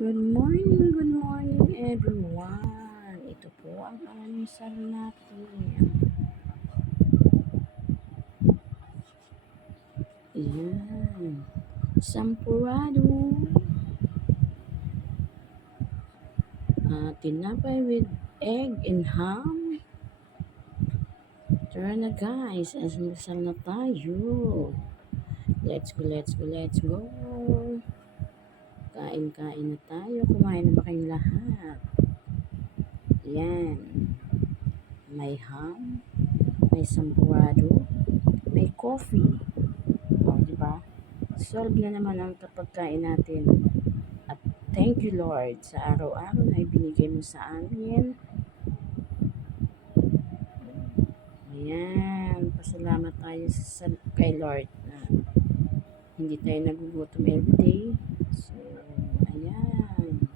Good morning everyone. Ito po ang almusal natin. Ayan. Sampurado. Tinapay with egg and ham. Tara na guys, almusal na tayo. Let's go. Kain na tayo. Kumain na ba kayong lahat? Yan. May ham, may sampurado, may coffee. Diba? Solve na naman ang pagkain natin. At thank you Lord sa araw-araw na ibinigay mo sa amin. Ayan. Pasalamat tayo kay Lord na hindi tayo nagugutom everyday. So, ayan.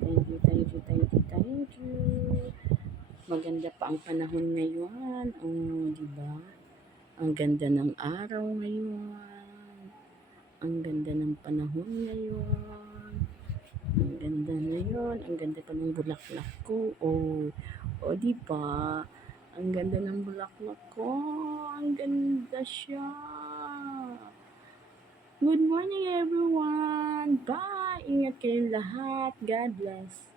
Thank you. Maganda pa ang panahon ngayon. Diba? Ang ganda ng araw ngayon. Ang ganda ng panahon ngayon. Ang ganda ngayon. Ang ganda pa ng bulaklak ko. Diba? Ang ganda ng bulaklak ko. Ang ganda siya. Good morning everyone. Bye. Ingat kayong lahat. God bless.